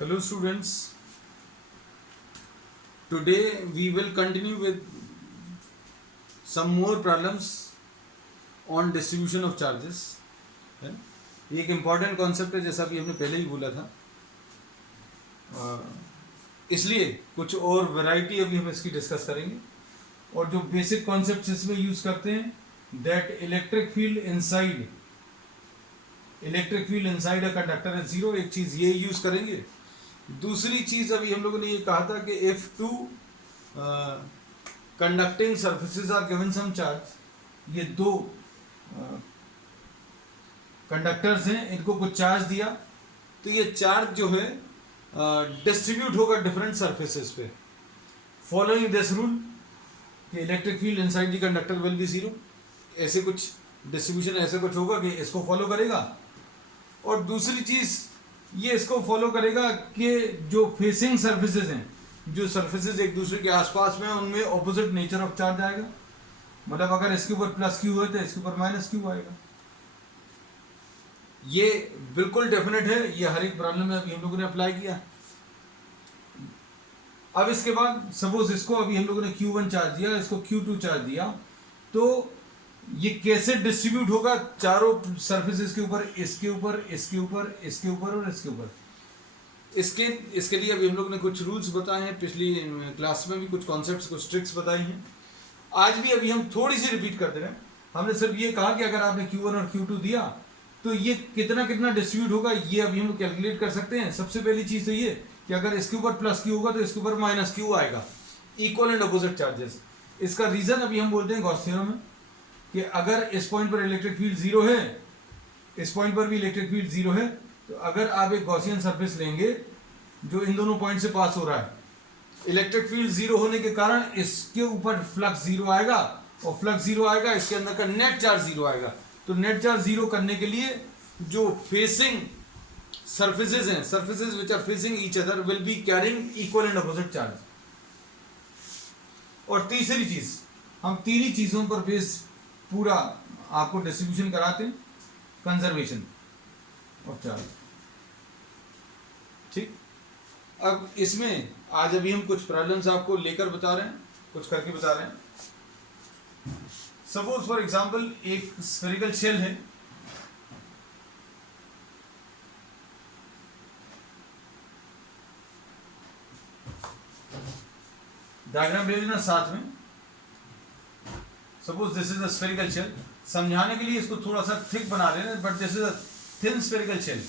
Hello students, today we will continue with some more problems on distribution of charges. है? ये एक important concept है, जैसा कि हमने पहले ही बोला था, इसलिए कुछ और वैरायटी अभी हम इसकी डिस्कस करेंगे। और जो बेसिक कॉन्सेप्ट इसमें यूज करते हैं, that electric field inside a conductor is zero, एक चीज ये यूज करेंगे। दूसरी चीज अभी हम लोगों ने ये कहा था कि if two conducting surfaces are given some charge, ये दो कंडक्टर्स हैं, इनको कुछ चार्ज दिया तो ये चार्ज जो है डिस्ट्रीब्यूट होगा डिफरेंट सर्फेसेस पे, फॉलोइंग दिस रूल कि electric field inside the conductor will be zero. ऐसे कुछ डिस्ट्रीब्यूशन ऐसे कुछ होगा कि इसको फॉलो करेगा। और दूसरी चीज ये इसको फॉलो करेगा कि जो फेसिंग सर्फेसेस हैं, जो सर्फेसेस एक दूसरे के आसपास में, उनमें ऑपोजिट नेचर ऑफ चार्ज आएगा। मतलब अगर इसके ऊपर प्लस क्यू है तो इसके ऊपर माइनस क्यू आएगा। ये बिल्कुल डेफिनेट है, ये हर एक प्रॉब्लम में अभी हम लोगों ने अप्लाई किया। अब इसके बाद सपोज इसको अभी हम लोगों ने Q1 चार्ज दिया, इसको Q2 चार्ज दिया, तो ये कैसे डिस्ट्रीब्यूट होगा चारों सरफेसेस के ऊपर, इसके ऊपर, इसके ऊपर, इसके ऊपर और इसके ऊपर। इसके लिए अभी हम लोग ने कुछ रूल्स बताए हैं, पिछली क्लास में भी कुछ कॉन्सेप्ट्स, कुछ ट्रिक्स बताई हैं। आज भी अभी हम थोड़ी सी रिपीट कर दे रहे हैं। हमने सिर्फ ये कहा कि अगर आपने Q1 और Q2 दिया तो ये कितना कितना डिस्ट्रीब्यूट होगा, ये अभी हम लोग कैलकुलेट कर सकते हैं। सबसे पहली चीज तो ये कि अगर इसके ऊपर प्लस क्यू होगा तो इसके ऊपर माइनस क्यू आएगा, इक्वल एंड अपोजिट चार्जेस। इसका रीजन अभी हम बोलते हैं गॉस थ्योरम में कि अगर इस पॉइंट पर इलेक्ट्रिक फील्ड जीरो है, इस पॉइंट पर भी इलेक्ट्रिक फील्ड जीरो है, तो अगर आप एक गॉसियन सरफेस लेंगे जो इन दोनों पॉइंट से पास हो रहा है, इलेक्ट्रिक फील्ड जीरो होने के कारण इसके ऊपर फ्लक्स जीरो आएगा, और फ्लक्स जीरो आएगा, इसके अंदर का नेट चार्ज जीरो आएगा। तो नेट चार्ज जीरो करने के लिए जो फेसिंग सर्फेसेस हैं, surfaces which are facing each other will be carrying equal and opposite charge. और तीसरी चीज, हम तीन ही चीजों पर बेस्ड पूरा आपको डिस्ट्रीब्यूशन कराते हैं, कंजर्वेशन ऑफ चार्ज। ठीक, अब इसमें आज अभी हम कुछ प्रॉब्लम्स आपको लेकर बता रहे हैं, कुछ करके बता रहे हैं। सपोज फॉर एग्जांपल एक स्फेरिकल शेल है, डायग्राम ले लेना साथ में। Suppose this is a spherical shell, समझाने के लिए इसको थोड़ा सा थिक बना लेना, but this is a thin spherical shell.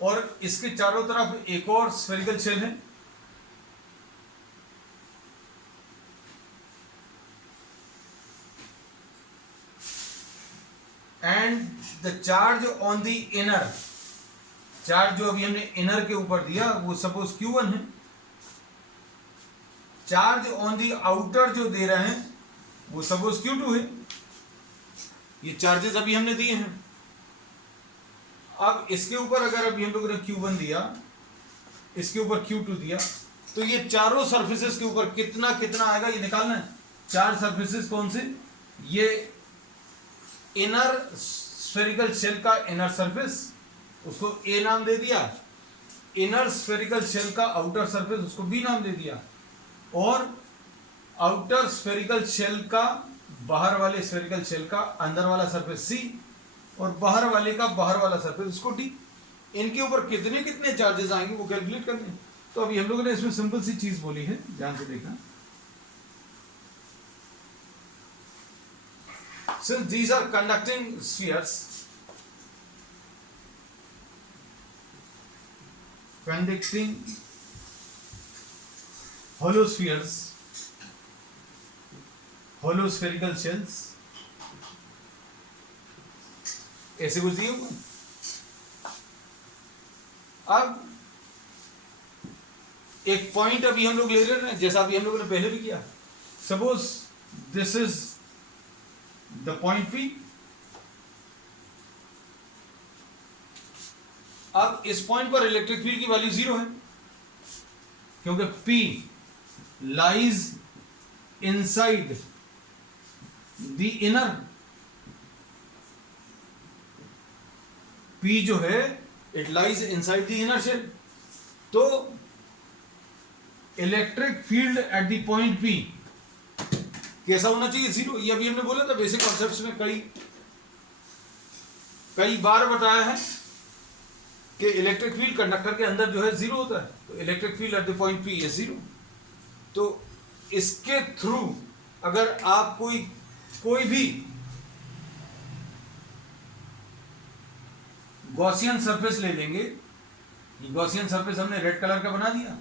और इसके चारों तरफ एक और स्फेरिकल शेल है, and the charge on the inner, charge जो अभी हमने इनर के ऊपर दिया वो सपोज Q1 है। चार्ज ऑन द आउटर जो दे रहे हैं वो सपोज Q2 है। ये चार्जेस अभी हमने दिए हैं। अब इसके ऊपर अगर अभी हम लोगों ने Q1 दिया, इसके ऊपर Q2 दिया, तो ये चारों सरफेसेस के ऊपर कितना कितना आएगा ये निकालना है। चार सरफेसेस कौन से, ये इनर स्फेरिकल शेल का इनर सरफेस, उसको A नाम दे दिया। इनर स्फेरिकल शेल का आउटर सरफेस, उसको B नाम दे दिया। और आउटर स्फेरिकल शेल का, बाहर वाले स्फेरिकल शेल का अंदर वाला सरफेस C, और बाहर वाले का बाहर वाला सरफेस उसको D। इनके ऊपर कितने कितने चार्जेस आएंगे वो कैलकुलेट करने हैं। तो अभी हम लोगों ने इसमें सिंपल सी चीज बोली है, ध्यान से देखना। Since these are conducting spheres, conducting hollow spheres, hollow spherical shells, ऐसे कुछ दिए हुए। अब एक पॉइंट अभी हम लोग ले रहे हैं, जैसा अभी हम लोगों ने पहले भी किया। Suppose this is the point P। अब इस पॉइंट पर इलेक्ट्रिक फील्ड की वैल्यू जीरो है, क्योंकि P lies inside the inner, P जो है it lies inside the inner shell. तो electric field at the point P कैसा होना चाहिए? जीरो। ये अभी हमने बोला था बेसिक कॉन्सेप्ट्स में कई बार बताया है कि इलेक्ट्रिक फील्ड कंडक्टर के अंदर जो है जीरो होता है। तो electric field at the point P is zero. तो इसके थ्रू अगर आप कोई भी गॉसियन सरफेस ले लेंगे, गॉसियन सरफेस हमने रेड कलर का बना दिया,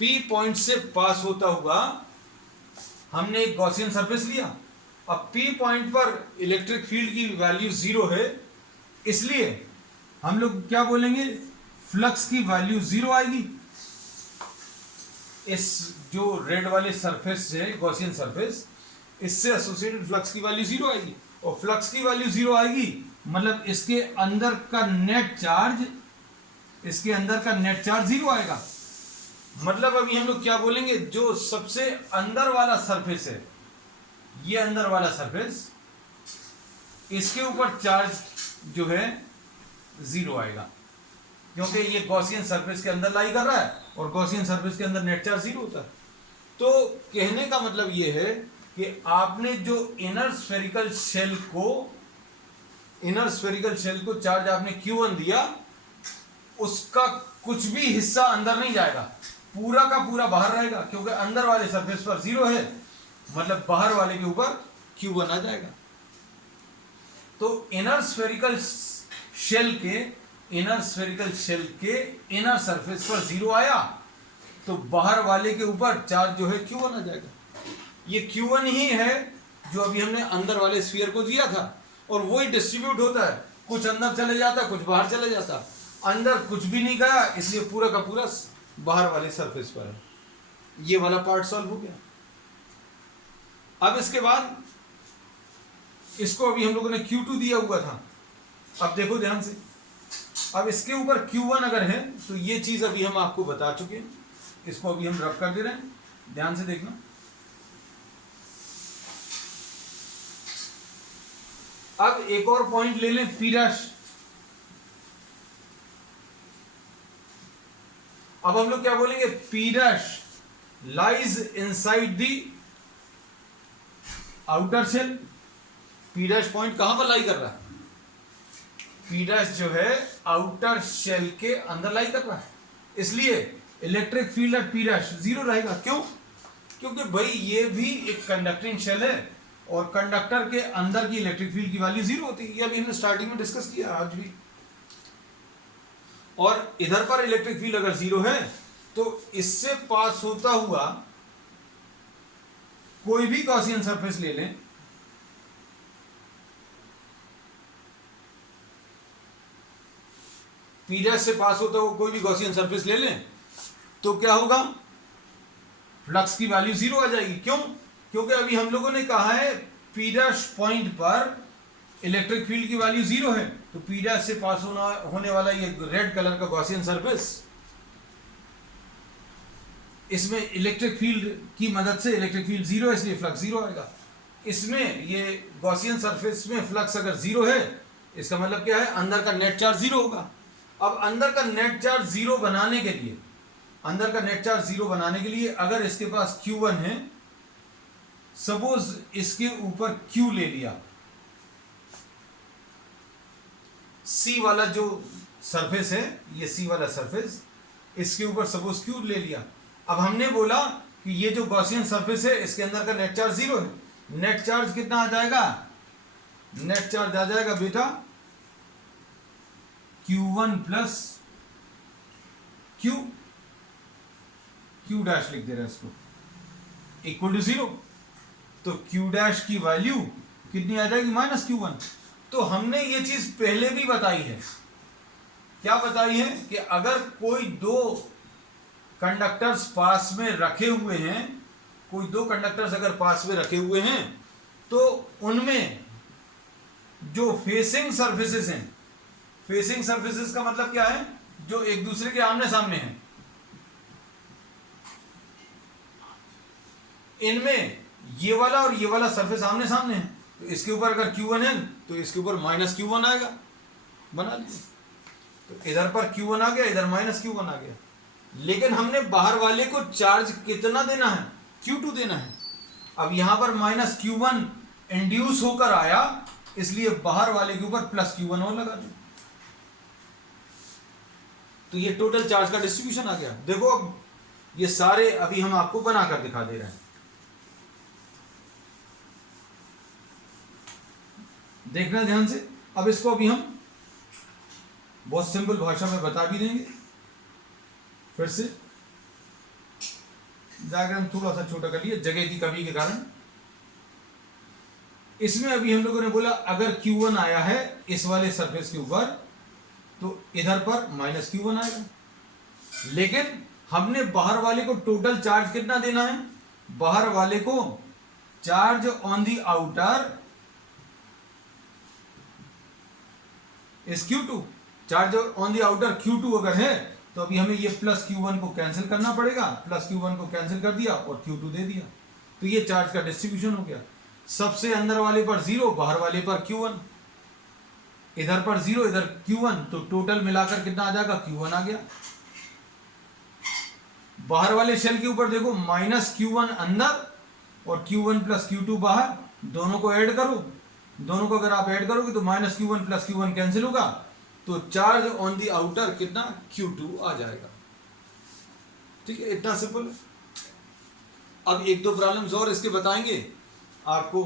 P पॉइंट से पास होता हुआ हमने एक गॉसियन सरफेस लिया। अब P पॉइंट पर इलेक्ट्रिक फील्ड की वैल्यू जीरो है, इसलिए हम लोग क्या बोलेंगे? फ्लक्स की वैल्यू जीरो आएगी। इस जो रेड वाले सरफेस है गॉसियन सरफेस, इससे एसोसिएटेड फ्लक्स की वैल्यू जीरो आएगी। और फ्लक्स की वैल्यू जीरो आएगी मतलब इसके अंदर का नेट चार्ज जीरो आएगा। मतलब अभी हम लोग क्या बोलेंगे? जो सबसे अंदर वाला सरफेस है, ये अंदर वाला सरफेस, इसके ऊपर चार्ज जो है जीरो आएगा, क्योंकि ये गॉसियन सरफेस के अंदर लाई कर रहा है और गॉसियन सरफेस के अंदर नेट चार्ज जीरो होता है। तो कहने का मतलब ये है कि आपने जो इनर स्फेरिकल शेल को चार्ज आपने Q1 दिया, उसका कुछ भी हिस्सा अंदर नहीं जाएगा, पूरा का पूरा बाहर रहेगा, क्योंकि अंदर वाले सरफेस पर जीरो है, मतलब बाहर वाले के ऊपर Q1 आ जाएगा। तो इनर स्फेरिकल शेल के इनर सरफेस पर जीरो आया तो बाहर वाले के ऊपर चार्ज जो है Q1 आ जाएगा। ये Q1 ही है जो अभी हमने अंदर वाले स्फीयर को दिया था, और वही डिस्ट्रीब्यूट होता है, कुछ अंदर चले जाता, कुछ बाहर चले जाता। अंदर कुछ भी नहीं गया, इसलिए पूरा का पूरा बाहर वाले सरफेस पर है। ये वाला पार्ट सॉल्व हो गया। अब इसके बाद इसको अभी हम लोगों ने Q2 दिया हुआ था। अब देखो ध्यान से, अब इसके ऊपर Q1 अगर है तो ये चीज अभी हम आपको बता चुके हैं, इसको अभी हम रब कर दे रहे हैं, ध्यान से देखना। अब एक और पॉइंट ले लें P'। अब हम लोग क्या बोलेंगे? P' lies inside the outer shell. P' point कहां पर लाई कर रहा है? P' जो है आउटर शेल के अंदर लाई कर रहा है, इसलिए electric field eight P' zero रहेगा। क्यों? क्योंकि भाई ये भी एक कंडक्टिंग शेल है और कंडक्टर के अंदर की इलेक्ट्रिक फील्ड की वैल्यू जीरो होती है। ये अभी हमने स्टार्टिंग में डिस्कस किया आज भी। और इधर पर इलेक्ट्रिक फील्ड अगर जीरो है तो इससे पास होता हुआ कोई भी गॉसियन सरफेस ले लें, P' से पास होता हुआ कोई भी गॉसियन सरफेस ले लें तो क्या होगा? फ्लक्स की वैल्यू जीरो आ जाएगी। क्यों? क्योंकि अभी हम लोगों ने कहा है P' पॉइंट पर इलेक्ट्रिक फील्ड की वैल्यू जीरो है, तो P' से पास होने वाला ये रेड कलर का गॉसियन सरफेस, इसमें इलेक्ट्रिक फील्ड की मदद से इलेक्ट्रिक फील्ड जीरो है, इसलिए फ्लक्स जीरो आएगा। इसमें ये गॉसियन सरफेस में फ्लक्स अगर जीरो है, इसका मतलब क्या है? अंदर का नेट चार्ज जीरो होगा। अब अंदर का नेट चार्ज जीरो बनाने के लिए अगर इसके पास Q1 है, सपोज इसके ऊपर Q ले लिया, C वाला जो सरफेस है, ये C वाला सरफेस, इसके ऊपर सपोज Q ले लिया। अब हमने बोला कि ये जो गॉसियन सरफेस है इसके अंदर का नेट चार्ज जीरो है। नेट चार्ज कितना आ जाएगा? नेट चार्ज आ जाएगा बेटा Q1 प्लस Q डैश लिख दे रहा है इसको, इक्वल टू जीरो। तो Q डैश की वैल्यू कितनी आ जाएगी? Minus Q1। तो हमने ये चीज पहले भी बताई है। क्या बताई है? कि अगर कोई दो कंडक्टर्स पास में रखे हुए हैं, तो उनमें जो फेसिंग सरफेसेस हैं, फेसिंग सरफेसेस का मतलब क्या है? जो एक दूसरे के आमने सामने हैं, इनमें ये वाला और ये वाला सरफेस आमने सामने है, तो इसके ऊपर अगर Q1 है तो इसके ऊपर माइनस Q1 आएगा, बना लीजिए। तो इधर पर Q1 आ गया, इधर माइनस Q1 आ गया। लेकिन हमने बाहर वाले को चार्ज कितना देना है, Q2 देना है। अब यहां पर माइनस Q1 इंड्यूस होकर आया, इसलिए बाहर वाले के ऊपर प्लस Q1 और लगा दो, तो ये टोटल चार्ज का डिस्ट्रीब्यूशन आ गया। देखो अब ये सारे अभी हम आपको बनाकर दिखा दे रहे हैं, देखना ध्यान से। अब इसको अभी हम बहुत सिंपल भाषा में बता भी देंगे। फिर से डायग्राम थोड़ा सा छोटा कर लिया जगह की कमी के कारण। इसमें अभी हम लोगों ने बोला अगर Q1 आया है इस वाले सरफेस के ऊपर, तो इधर पर माइनस Q1 आएगा। लेकिन हमने बाहर वाले को टोटल चार्ज कितना देना है, बाहर वाले को चार्ज ऑन द आउटर इस Q2, charge on the outer Q2 अगर है तो अभी हमें ये प्लस Q1 को कैंसिल करना पड़ेगा, प्लस Q1 को कैंसिल कर दिया और Q2 दे दिया, तो ये चार्ज का डिस्ट्रीब्यूशन हो गया। सबसे अंदर वाले पर 0, बाहर वाले पर Q1, इधर पर 0 इधर Q1, तो टोटल मिलाकर कितना आ जाएगा, Q1 आ गया। बाहर वाले शेल के ऊपर देखो माइनस Q1 अंदर और Q1 प्लस Q2 बाहर, दोनों को ऐड करो, दोनों को अगर आप ऐड करोगे तो minus Q1 plus Q1 cancel होगा, तो चार्ज ऑन दी आउटर कितना, Q2 आ जाएगा। ठीक है, इतना सिंपल है। अब एक दो प्रॉब्लम्स और इसके बताएंगे आपको,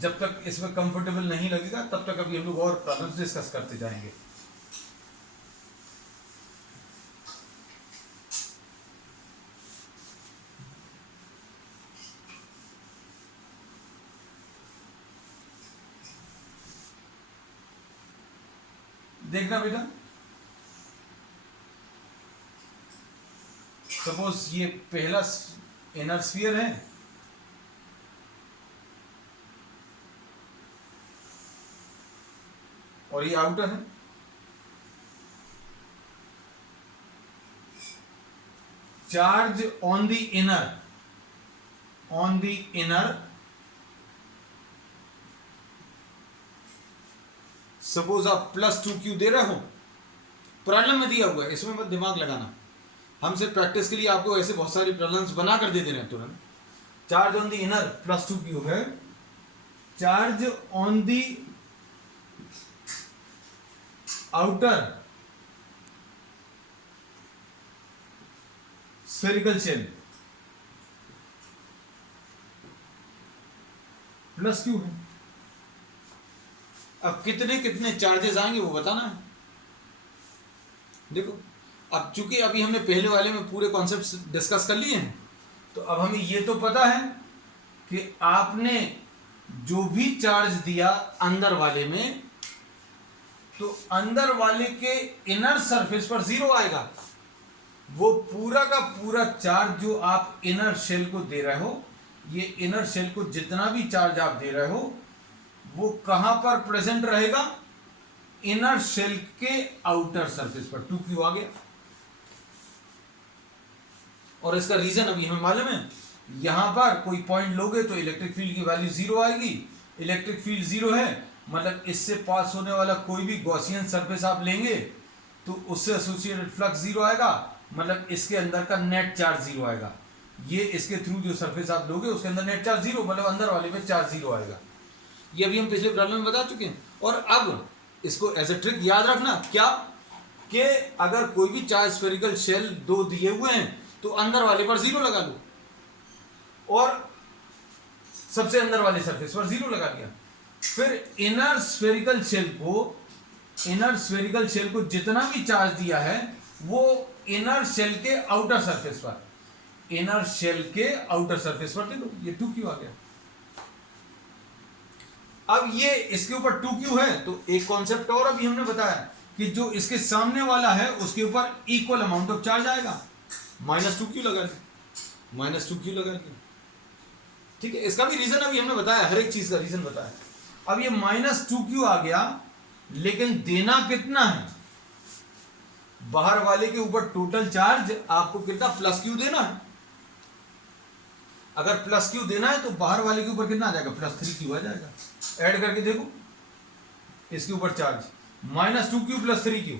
जब तक इसमें कंफर्टेबल नहीं लगेगा तब तक अभी हम लोग और प्रॉब्लम्स डिस्कस करते जाएंगे। देखना बेटा, सपोज ये पहला इनर स्फीयर है और ये आउटर है। Charge on the inner suppose आप प्लस 2Q दे रहे हो, प्रॉब्लम में दिया हुआ है, इसमें मत दिमाग लगाना। हम सिर्फ प्रैक्टिस के लिए आपको ऐसे बहुत सारी प्रॉब्लम्स बना कर दे रहे हैं तुरंत। Charge on the inner plus 2Q है, charge on the outer spherical shell plus Q है। अब कितने कितने चार्जेस आएंगे वो बताना है। देखो अब चूंकि अभी हमने पहले वाले में पूरे कॉन्सेप्ट्स डिस्कस कर लिए हैं, तो अब हमें ये तो पता है कि आपने जो भी चार्ज दिया अंदर वाले में, तो अंदर वाले के इनर सरफेस पर 0 आएगा। वो पूरा का पूरा चार्ज जो आप इनर शेल को दे रहे हो, ये इनर शेल को जितना भी चार्ज आप दे रहे हो, वो कहां पर प्रेजेंट रहेगा, इनर शेल के आउटर सरफेस पर। 2Q आ गया। और इसका रीजन अभी हमें मालूम है, यहां पर कोई पॉइंट लोगे तो इलेक्ट्रिक फील्ड की वैल्यू 0 आएगी। इलेक्ट्रिक फील्ड 0 है मतलब इससे पास होने वाला कोई भी गॉसियन सरफेस आप लेंगे तो उससे एसोसिएटेड फ्लक्स 0 आएगा, मतलब इसके अंदर का नेट चार्ज 0 आएगा। ये इसके थ्रू जो सरफेस आप लोगे उसके अंदर नेट चार्ज 0, मतलब अंदर वाले में चार्ज 0 आएगा। ये अभी हम पिछले प्रॉब्लम में बता चुके हैं। और अब इसको एज ए ट्रिक याद रखना, क्या कि अगर कोई भी चार्ज स्फेरिकल शेल 2 दिए हुए हैं तो अंदर वाले पर 0 लगा लो और सबसे अंदर वाले सरफेस पर 0 लगा दिया। फिर इनर स्फेरिकल शेल को जितना भी चार्ज दिया है वो इनर शेल के आउटर सरफेस पर, इनर शेल के आउटर सरफेस पर दे दो। ये 2Q आ गया। अब ये इसके ऊपर 2Q है तो एक कॉन्सेप्ट और अभी हमने बताया कि जो इसके सामने वाला है उसके ऊपर इक्वल अमाउंट ऑफ चार्ज आएगा। -2Q लगा दिया, -2Q लगा दिया। ठीक है, इसका भी रीजन अभी हमने बताया, हर एक चीज का रीजन बताया। अब ये -2Q आ गया, लेकिन देना कितना है, बाहर वाले के ऊपर टोटल चार्ज आपको कितना, +Q देना है। अगर प्लस क्यू देना है तो बाहर वाले के ऊपर कितना आ जाएगा, प्लस 3 क्यू आ जाएगा। ऐड करके देखो, इसके ऊपर charge minus 2 q plus 3 q,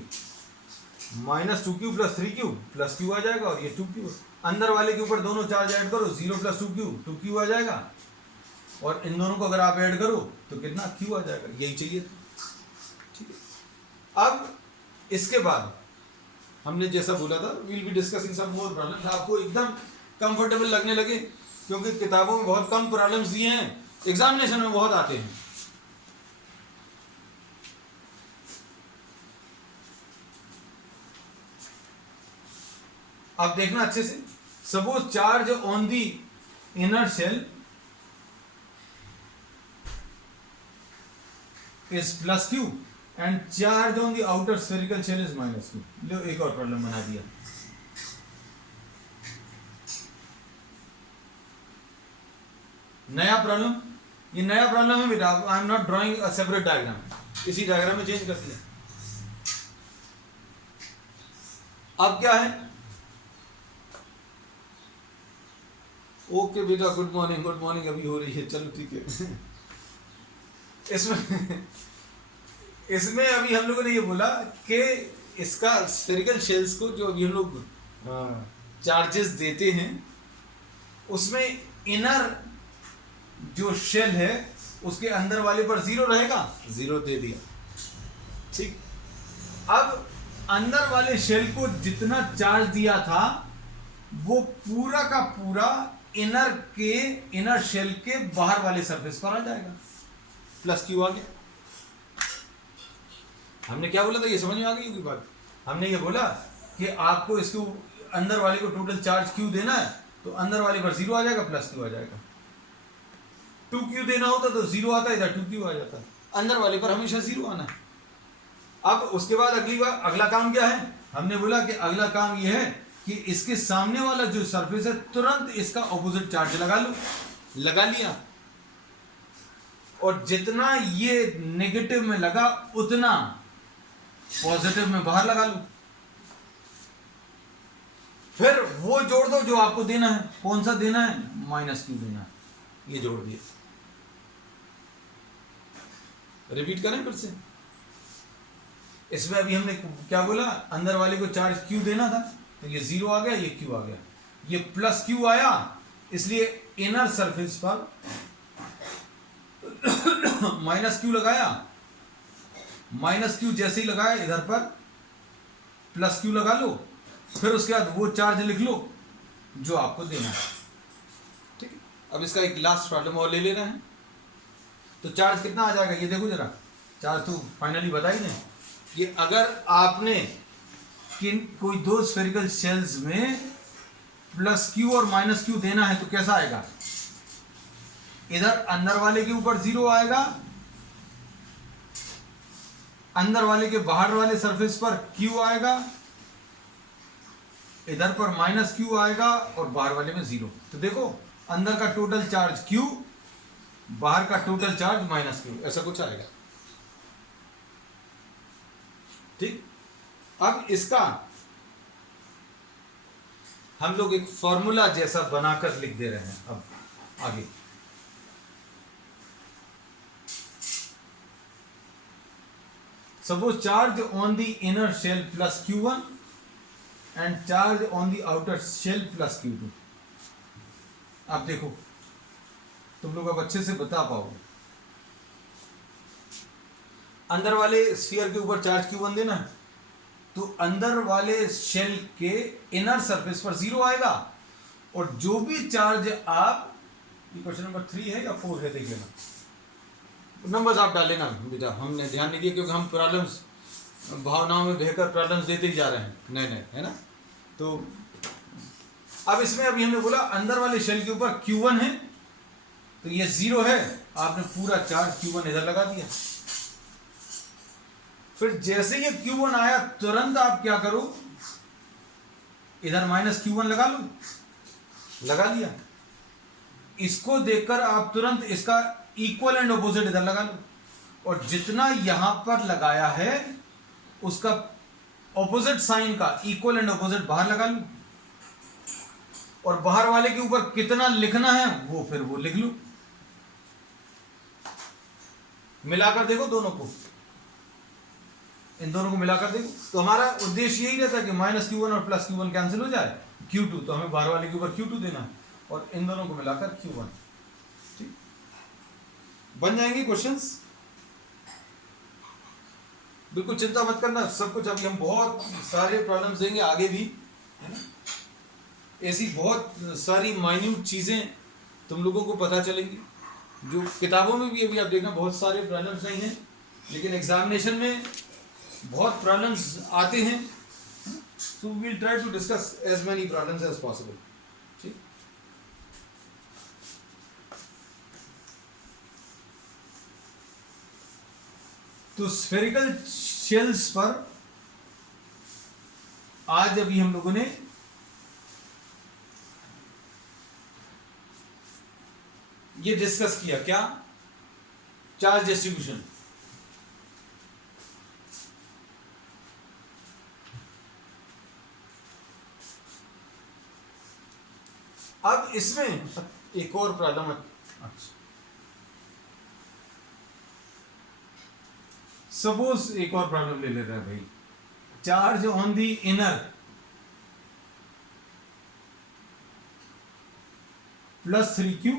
minus 2 q plus 3 q plus q आ जाएगा, और ये 2 क्यू। अंदर वाले के ऊपर दोनों चार्ज ऐड करो, 0 प्लस 2 क्यू आ जाएगा, और इन दोनों को अगर आप ऐड करो तो कितना, क्यू आ जाएगा। यही चाहिए था, ठीक है। अब इसके बाद हमने जैसा बोला था, will be discussing some more problems, आपको एकदम कंफर्टेबल लगने लगे, क्योंकि किताबों में बहुत कम प्रॉब्लम्स दिए हैं, एग्जामिनेशन में बहुत आते हैं। आप देखना अच्छे से। Suppose charge on the inner shell is plus q and charge on the outer spherical shell is minus q. लो एक और प्रॉब्लम बना दिया। नया प्रॉब्लम, ये नया प्रॉब्लम है बेटा, I am not drawing a separate diagram, इसी डायग्राम में चेंज कर दिया। अब क्या है, ओके बेटा, गुड मॉर्निंग अभी हो रही है, चलो ठीक है। इसमें अभी हम लोगों ने ये बोला कि इसका स्फेरिकल शेल्स को जो अभी हम लोग चार्जेस देते हैं, उसमें इनर जो शेल है उसके अंदर वाले पर 0 रहेगा, 0 दे दिया, ठीक। अब अंदर वाले शेल को जितना चार्ज दिया था वो पूरा का पूरा इनर शेल के बाहर वाले सरफेस पर आ जाएगा, प्लस क्यू आ गया। हमने क्या बोला था, ये समझ में आ गई होगी बात। हमने ये बोला कि आपको इसको अंदर वाले को टोटल चार्ज क्यू देना है, तो अंदर वाले पर 0 आ जाएगा, प्लस क्यू आ जाएगा। 2 क्यू देना होता तो 0 आता, इधर 2 क्यू आ जाता, अंदर वाले पर हमेशा 0 आना है। अब उसके बाद अगला काम क्या है, हमने बोला कि अगला काम ये है कि इसके सामने वाला जो सरफेस है तुरंत इसका ऑपोजिट चार्ज लगा लो, लगा लिया, और जितना ये नेगेटिव में लगा उतना पॉजिटिव में बाहर लगा लो। फिर वो जोड़ दो जो आपको देना है। कौन सा देना है, माइनस क्यू देना है, ये जोड़ दिया। रिपीट करें फिर से। इसमें अभी हमने क्या बोला, अंदर वाले को चार्ज क्यू देना था, तो ये 0 आ गया, ये क्यू आ गया, ये प्लस क्यू आया, इसलिए इनर सरफेस पर माइनस क्यू लगाया, माइनस क्यू जैसे ही लगाया इधर पर प्लस क्यू लगा लो, फिर उसके बाद वो चार्ज लिख लो जो आपको देना है, ठीक है। अब इसका एक लास्ट प्रॉब्लम और ले लेना है। तो चार्ज कितना आ जाएगा, ये देखो जरा, चार्ज तो फाइनली बता ही नहीं। ये अगर आपने कोई दो स्फेरिकल शेल्स में प्लस क्यू और माइनस क्यू देना है तो कैसा आएगा, इधर अंदर वाले के ऊपर 0 आएगा, अंदर वाले के बाहर वाले सरफेस पर क्यू आएगा, इधर पर माइनस क्यू आएगा, और बाहर वाले में 0। तो देखो अंदर का टोटल चार्ज क्यू, बाहर का टोटल चार्ज माइनस क्यू, ऐसा कुछ आएगा, ठीक। अब इसका हम लोग एक फॉर्मूला जैसा बनाकर लिख दे रहे हैं। अब आगे suppose charge on the inner shell plus Q1 and charge on the outer shell plus Q2। आप देखो तुम लोग अब अच्छे से बता पाओगे। अंदर वाले स्फीयर के ऊपर चार्ज Q1 देना है, तो अंदर वाले शेल के इनर सरफेस पर 0 आएगा, और जो भी चार्ज आप, ये क्वेश्चन नंबर 3 है या 4 है, देख लेना, नंबर्स आप डालेना बेटा, हमने ध्यान नहीं दिया क्योंकि हम प्रॉब्लम्स भावनाओं में बहकर प्रॉब्लम्स देते ही जा रहे हैं नए नए, है ना। तो अब इसमें अभी हमने बोला अंदर वाले शेल के ऊपर Q1 है, तो ये 0 है, आपने पूरा चार्ज Q1 इधर लगा दिया। फिर जैसे ये Q1 आया तुरंत आप क्या करो, इधर माइनस Q1 लगा लो, लगा लिया। इसको देखकर आप तुरंत इसका इक्वल एंड ऑपोजिट इधर लगा लो, और जितना यहां पर लगाया है उसका ऑपोजिट साइन का इक्वल एंड ऑपोजिट बाहर लगा लो, और बाहर वाले के ऊपर कितना लिखना है वो फिर वो लिख लो, मिलाकर देखो दोनों को, इन दोनों को मिलाकर देखो। तो हमारा उद्देश्य यही रहता है कि माइनस Q1 और प्लस Q1 कैंसिल हो जाए, Q2, तो हमें बाहर वाले के ऊपर Q2 देना है और इन दोनों को मिलाकर Q1। ठीक, बन जाएंगे क्वेश्चंस, बिल्कुल चिंता मत करना। सब कुछ अभी हम बहुत सारे प्रॉब्लम्स देंगे आगे भी, है ना। ऐसी बहुत सारी माइन्यूट चीजें तुम लोगों को पता चलेंगी जो किताबों में भी अभी आप देखना बहुत सारे प्रॉब्लम्स नहीं हैं, लेकिन एग्जामिनेशन में बहुत प्रॉब्लम्स आते हैं। So we will try to discuss as many problems as possible. ठीक, तो स्फेरिकल शेल्स पर आज अभी हम लोगों ने ये डिस्कस किया, क्या, चार्ज डिस्ट्रीब्यूशन। अब इसमें एक और प्रॉब्लम, अच्छा सपोज एक और प्रॉब्लम ले लेते हैं भाई, charge on the inner plus 3Q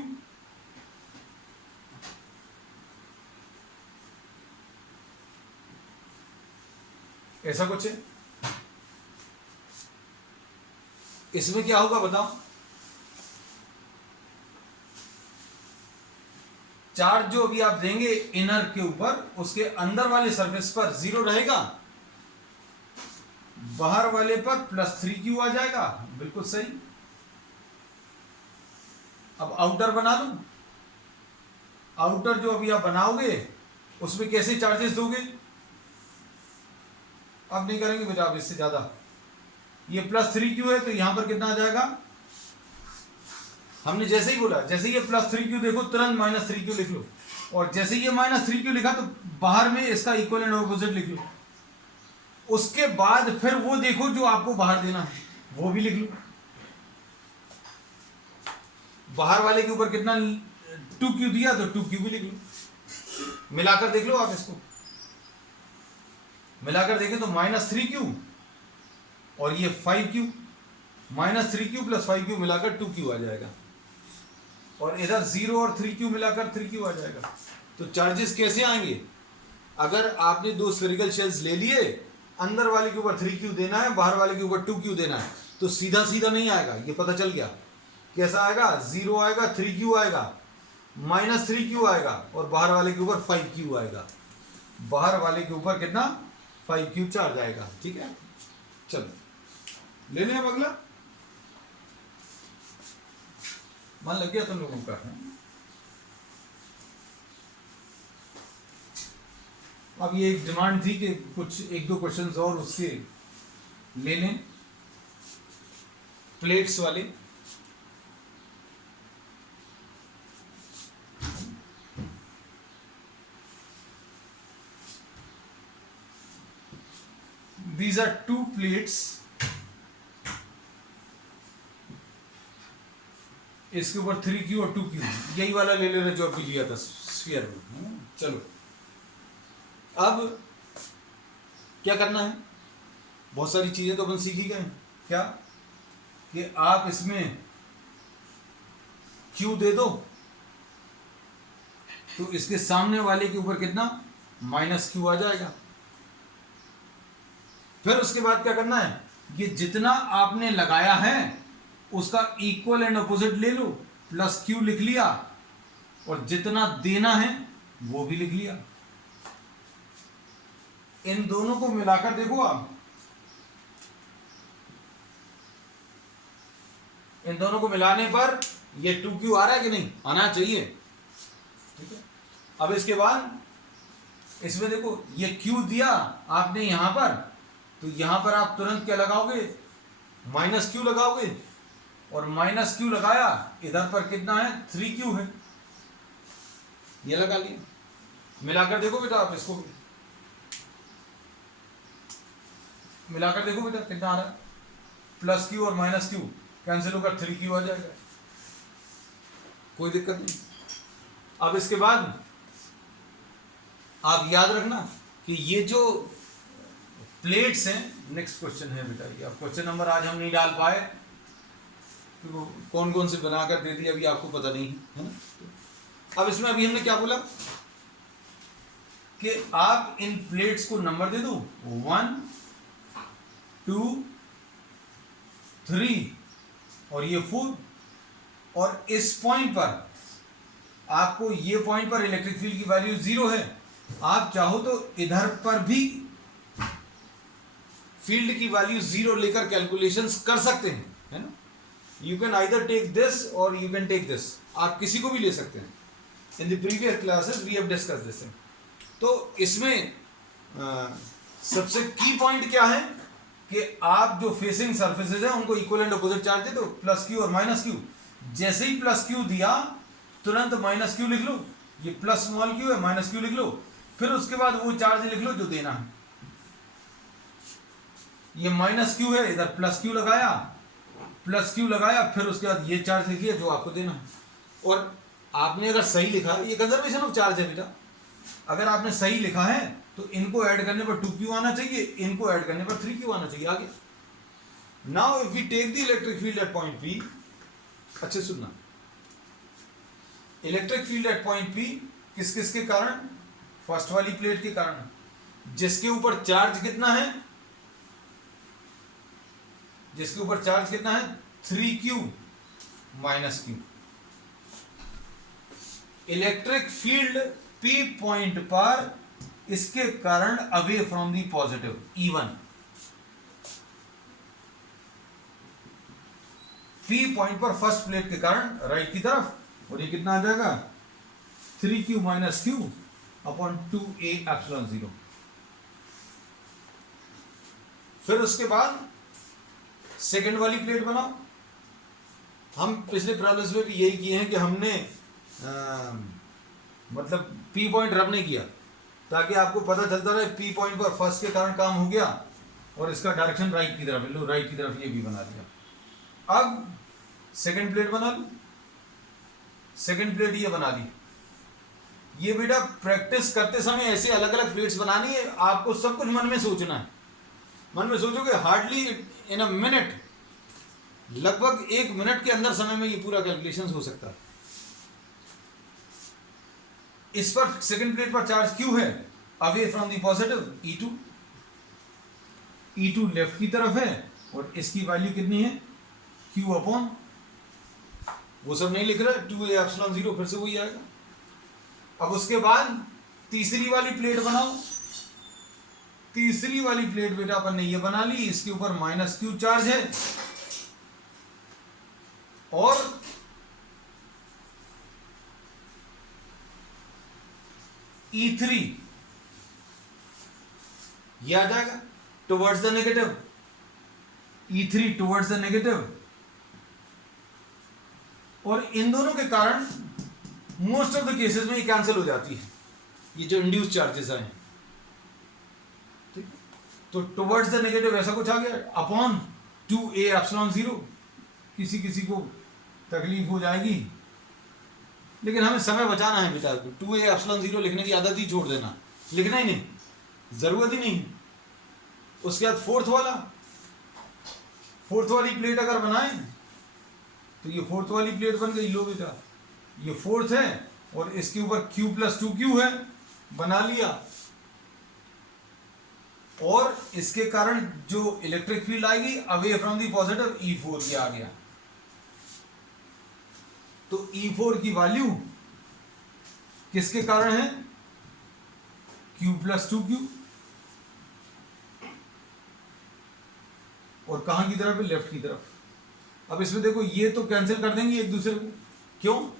ऐसा कुछ है। इसमें क्या होगा बताओ, चार्ज जो अभी आप देंगे इनर के ऊपर, उसके अंदर वाले सरफेस पर 0 रहेगा, बाहर वाले पर प्लस 3Q आ जाएगा, बिल्कुल सही। अब आउटर बना लो, आउटर जो अभी आप बनाओगे उसमें कैसे चार्जेस दोगे, अब नहीं करेंगे बेटा आप इससे ज्यादा। ये प्लस 3Q है तो यहां पर कितना आ जाएगा, हमने जैसे ही बोला, जैसे ये प्लस 3Q देखो तुरंत माइनस 3Q लिख लो, और जैसे ये माइनस 3Q लिखा तो बाहर में इसका इक्वल एंड ऑपोजिट लिख लो। उसके बाद फिर वो देखो जो आपको बाहर देना है वो भी लिख लो। बाहर वाले के ऊपर कितना 2Q दिया तो 2Q भी लिख लो, मिलाकर देख लो आप इसको, मिलाकर देखें तो माइनस 3Q और ये 5Q, minus 3Q plus 5Q मिलाकर 2Q आ जाएगा, और इधर 0 और 3Q मिलाकर 3Q आ जाएगा। तो चार्जेस कैसे आएंगे, अगर आपने दो स्फेरिकल शेल्स ले लिए, अंदर वाले के ऊपर 3Q देना है, बाहर वाले के ऊपर 2Q देना है, तो सीधा सीधा नहीं आएगा, ये पता चल गया। कैसा आएगा, 0 आएगा, 3Q आएगा, माइनस 3Q आएगा, और बाहर वाले के ऊपर 5Q आएगा, बाहर वाले के ऊपर कितना 5Q चार्ज आएगा। ठीक है, चलो ले लें अब अगला, मन लग गया तुम लोगों का। अब ये एक डिमांड थी कि कुछ एक दो क्वेश्चंस और उसके ले लें, प्लेट्स वाले। These are two plates, इसके ऊपर 3Q और 2Q, यही वाला ले लेना जो अभी लिया था स्फीयर में। चलो अब क्या करना है, बहुत सारी चीजें तो अपन सीख ही गए, क्या कि आप इसमें Q दे दो तो इसके सामने वाले के ऊपर कितना माइनस Q आ जाएगा। फिर उसके बाद क्या करना है, ये जितना आपने लगाया है उसका इक्वल एंड अपोजिट ले लो, प्लस Q लिख लिया, और जितना देना है वो भी लिख लिया। इन दोनों को मिलाकर देखो आप, इन दोनों को मिलाने पर ये 2Q आ रहा है कि नहीं, आना चाहिए। ठीक है, अब इसके बाद इसमें देखो ये Q दिया आपने यहां पर, तो यहां पर आप तुरंत क्या लगाओगे, माइनस Q लगाओगे, और माइनस Q लगाया, इधर पर कितना है 3Q है, ये लगा लिया। मिलाकर देखो बेटा आप इसको, मिलाकर देखो बेटा कितना आ रहा है, प्लस Q और माइनस Q कैंसिल होकर 3Q आ जाएगा, कोई दिक्कत नहीं। अब इसके बाद आप याद रखना कि ये जो प्लेट्स हैं, नेक्स्ट क्वेश्चन है बेटा ये। अब क्वेश्चन नंबर आज हम नहीं डाल पाए, तो कौन कौन से बनाकर दे दिए अभी आपको पता नहीं है ना। अब इसमें अभी हमने क्या बोला कि आप इन प्लेट्स को नंबर दे दो 1 2 3 और ये 4, और इस पॉइंट पर आपको, ये पॉइंट पर इलेक्ट्रिक फील्ड की वैल्यू 0 है। आप चाहो तो इधर पर भी फील्ड की वैल्यू 0 लेकर कैलकुलेशंस कर सकते हैं, है ना। You can either take this or you can take this, आप किसी को भी ले सकते हैं। In the previous classes we have discuss this. तो इसमें सबसे की पॉइंट क्या है कि आप जो फेसिंग सरफेसेज है उनको इक्वल एंड अपोजिट चार्ज दे दो, +Q और -Q। जैसे ही +Q दिया तुरंत -Q लिख लो, ये प्लस स्मॉल q है, -Q लिख लो, फिर उसके बाद वो चार्ज लिख लो जो देना है। ये -Q है, इधर +Q लगाया, फिर उसके बाद ये चार्ज लिख लिया जो आपको देना है। और आपने अगर सही लिखा, ये कंजर्वेशन ऑफ चार्ज है बेटा, अगर आपने सही लिखा है तो इनको ऐड करने पर 2Q आना चाहिए, इनको ऐड करने पर 3Q आना चाहिए। आगे now if we take the electric field at point P, अच्छे सुनना, electric field at point P किस किस के कारण? फर्स्ट वाली प्लेट के कारण, जिसके ऊपर चार्ज कितना है, जिसके ऊपर चार्ज कितना है 3Q -Q। Electric field P point पर इसके कारण away from the positive E1। P point पर फर्स्ट प्लेट के कारण राइट की तरफ, और ये कितना आ जाएगा 3Q -Q upon 2A epsilon 0। फिर उसके बाद सेकेंड वाली प्लेट बनाओ। हम पिछले प्रॉब्लम्स में भी यही किए हैं कि हमने मतलब P पॉइंट रब नहीं किया, ताकि आपको पता चलता रहे P पॉइंट पर फर्स्ट के कारण काम हो गया और इसका डायरेक्शन राइट की तरफ, लो राइट की तरफ ये भी बना दिया। अब सेकेंड प्लेट बना लो, सेकेंड प्लेट ये बना दी। ये बेटा प्रैक्टिस करते समय ऐसे अलग अलग प्लेट्स बनानी है, आपको सब कुछ मन में सोचना है। मन में सोचोगे हार्डली इन अ मिनट, लगभग 1 मिनट के अंदर समय में ये पूरा कैलकुलेशन हो सकता है। इस पर सेकंड प्लेट पर चार्ज Q है, away from the positive E2। E2 left की तरफ है और इसकी वैल्यू कितनी है Q अपॉन, वो सब नहीं लिख रहा, 2A एप्सिलॉन 0, फिर से वही आएगा। अब उसके बाद तीसरी वाली प्लेट बनाओ। तीसरी वाली प्लेट बेटा अपन ने ये बना ली, इसके ऊपर -Q चार्ज है और E3 ये आ जाएगा towards the negative, E3 towards the negative. और इन दोनों के कारण मोस्ट ऑफ द केसेस में ये कैंसिल हो जाती है, ये जो इंड्यूस चार्जेस आए। ठीक, तो टुवर्ड्स द नेगेटिव ऐसा कुछ आ गया अपॉन 2A एप्सिलॉन 0। किसी किसी को तकलीफ हो जाएगी, लेकिन हमें समय बचाना है बेटा। 2A एप्सिलॉन 0 लिखने की आदत ही छोड़ देना, लिखना ही नहीं, जरूरत ही नहीं। उसके बाद फोर्थ वाली प्लेट अगर बनाए तो ये फोर्थ वाली प्लेट बन गई। लो बेटा ये फोर्थ है और इसके ऊपर Q + 2Q है, बना लिया। और इसके कारण जो इलेक्ट्रिक फील्ड आएगी away from the positive E4 ये आ गया। तो E4 की वैल्यू किसके कारण है? Q + 2Q। और कहां की तरफ है? लेफ्ट की तरफ। अब इसमें देखो ये तो कैंसिल कर देंगे एक दूसरे को, क्यों?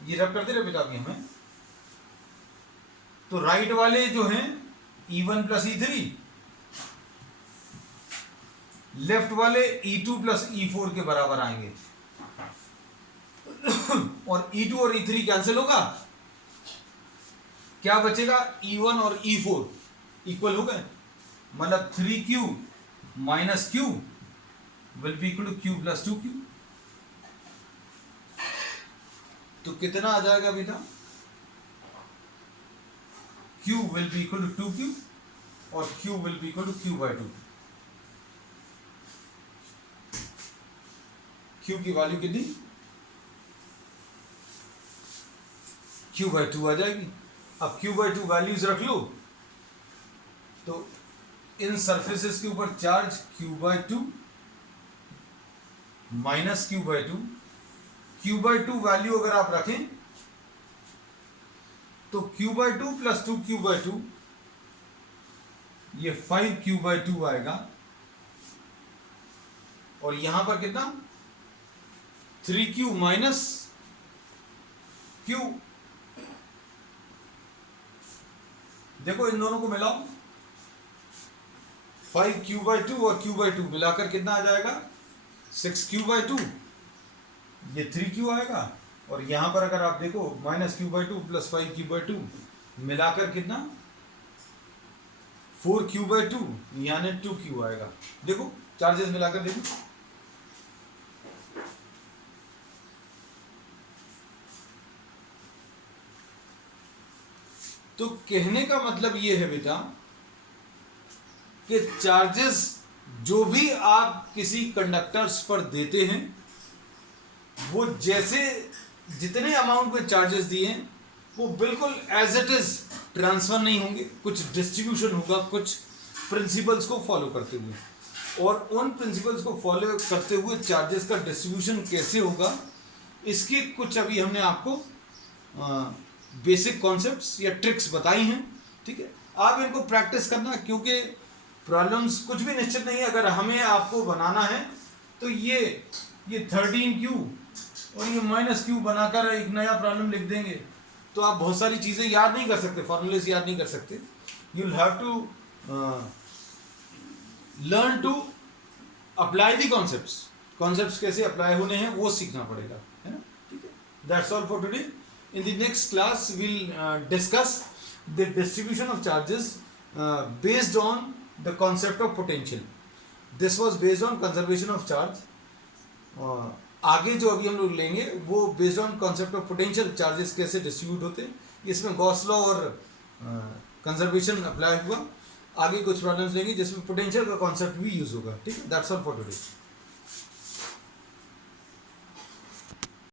ये रब करते रहे बेटा अभी हमें। तो राइट वाले जो हैं E1 + E3, लेफ्ट वाले E2 + E4 के बराबर आएंगे। और E2 और E3 कैंसिल होगा, क्या बचेगा? E1 और E4 इक्वल हो गए, मतलब 3Q - Q will be equal to Q plus 2q। तो कितना आ जाएगा बेटा, q will be equal to 2q और q will be equal to q/2। q की वैल्यू कितनी, q/2 आ जाएगी। अब q/2 वैल्यूज रख लो, तो इन सरफेसेस के ऊपर charge q/2 minus q/2, q/2 value अगर आप रखें तो q/2 प्लस 2q/2 ये 5q/2 आएगा, और यहां पर कितना 3q माइनस q। देखो इन दोनों को मिलाओ, 5q/2 और q/2 मिलाकर कितना आ जाएगा 6q/2, ये 3q आएगा, और यहां पर अगर आप देखो माइनस q/2 प्लस 5q/2 मिलाकर कितना 4q/2 यानी 2q आएगा। देखो चार्जेस मिलाकर देखो, तो कहने का मतलब ये है बेटा कि चार्जेस जो भी आप किसी कंडक्टर्स पर देते हैं, वो जैसे जितने अमाउंट में चार्जेस दिए हैं वो बिल्कुल एज इट इज ट्रांसफर नहीं होंगे, कुछ डिस्ट्रीब्यूशन होगा कुछ प्रिंसिपल्स को फॉलो करते हुए, और उन प्रिंसिपल्स को फॉलो करते हुए चार्जेस का डिस्ट्रीब्यूशन कैसे होगा, इसके कुछ अभी हमने आपको बेसिक कॉन्सेप्ट्स या ट्रिक्स बताई हैं। ठीक है, आप इनको प्रैक्टिस करना, क्योंकि प्रॉब्लम्स कुछ भी निश्चित नहीं है। अगर हमें आपको बनाना है तो ये 13q और ये -q बनाकर एक नया प्रॉब्लम लिख देंगे, तो आप बहुत सारी चीज़ें याद नहीं कर सकते, फॉर्मूलेज याद नहीं कर सकते। You will have to learn to apply the concepts कैसे अप्लाई होने हैं वो सीखना पड़ेगा, है ना। ठीक है, that's all for today. In the next class, we'll discuss the distribution of charges based on the concept of potential. This was based on conservation of charge. आगे जो अभी हम लोग लेंगे वो based on concept of potential charges कैसे distribute होते हैं, इसमें गॉस लॉ और कंजर्वेशन अप्लाई हुआ। आगे कुछ प्रॉब्लम्स लेंगे जिसमें पोटेंशियल का कॉन्सेप्ट भी यूज होगा। ठीक है, दैट्स ऑल फॉर टुडे।